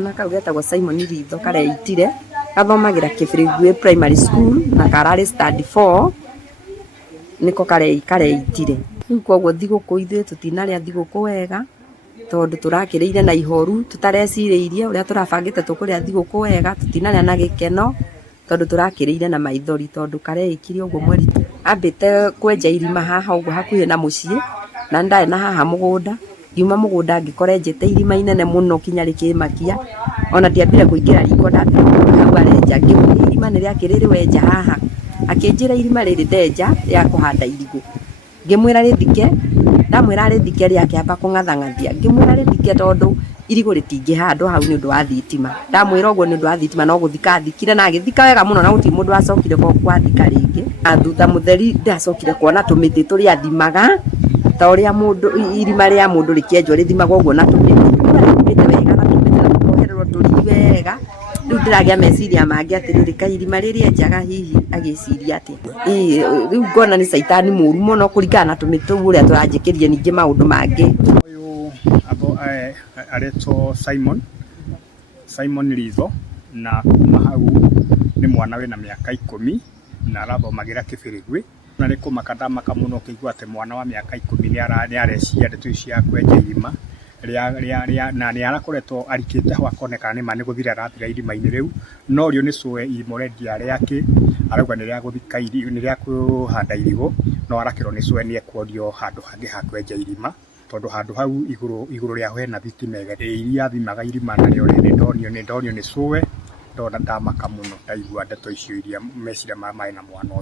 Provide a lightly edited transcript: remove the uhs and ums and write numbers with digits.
Na kau getagwo Simon Ritho kareitire gathomagira Kĩbĩrĩngũĩ Primary School na kararĩ Stand 4 niko kareitire. Rĩu koguo thigũkũ ithuĩ tũtinarĩa thigũkũ wega tondũ tũrakĩrĩire na ihoru tũtarecirĩirie ũrĩa tũrabangĩte tũkũrĩa thigũkũ wega, tũtinarĩa na gĩkeno tondũ tũrakĩrĩire na maithori tondũ kareĩkire ũguo mweri. Ambĩte kwenja irima haha ũguo hakuhĩ na mũciĩ na ndarĩ na haha mũgũnda, ngiuma mũgũnda ngĩkora enjete irima inene mũno kinya rĩkĩmakia, ona ndiambire kũingĩra riko ndambire hau arenja, ngĩmũria irima nĩ rĩakĩ rĩrĩ wenja haha, akĩnjĩra irima rĩrĩ ndenja rĩa kũhanda irigũ. Ngĩmwĩra rĩthike, ndamwĩra rĩthike rĩakĩamba kũng'athang'athia, ngĩmwĩra rĩthike tondũ irigũ rĩtingĩhandwo hau nĩ ũndũ wa thitima. Ndamwĩra ũguo nĩ ũndũ wa thitima no gũthika athikire na agĩthika wega mũno na gũtirĩ mũndũ wacokire gwathika rĩngĩ. Na thutha mũtheri ndacokire kuona tũmĩtĩ tũrĩa athimaga ta ũrĩa mũndũ irima rĩa mũndũ rĩkĩenjwo rĩthimagwo ũguo na tũmĩtĩ. Tũmĩtĩ wega na tũmĩtĩ na tũkohererwo tũrigi wega. Rĩu ndĩragĩa meciria mangĩ atĩrĩrĩ kaĩ irima rĩrĩ enjaga hihi agĩciria atĩa. Rĩu ngona nĩ caitani mũru mũno kũringana na tũmĩtĩ tũu ũrĩa tũranjĩkĩria ningĩ maũndũ mangĩ. Ũyũ aretwo Simon Ritho na kuma hau nĩ mwana wĩna mĩaka 10 na arathomagĩra Kĩbĩrĩngũĩ. Na nĩ kũmaka ndamaka mũno ũkĩigua atĩ mwana wa mĩaka 10 nĩ areciria ndeto ici cia kwenja irima na nĩ arakoretwo arikĩte ho akoneka nĩ ma nĩ gũthira arathira irima-inĩ rĩu, no rĩo nĩ cũe irima ũrendia rĩake, arauga nĩ rĩa gũthika nĩ rĩa kũhanda irigũ, no arakĩrwo nĩ cũe nĩ ekwendio handũ hangĩ ha kwenja irima tondũ handũ hau igũrũ rĩaho hena thitima iria thimaga irima narĩo nĩ ndonio nĩ cũe. Ndona ndamaka mũno ndaigua ndeto icio iria meciria marĩ na mwana ũcio.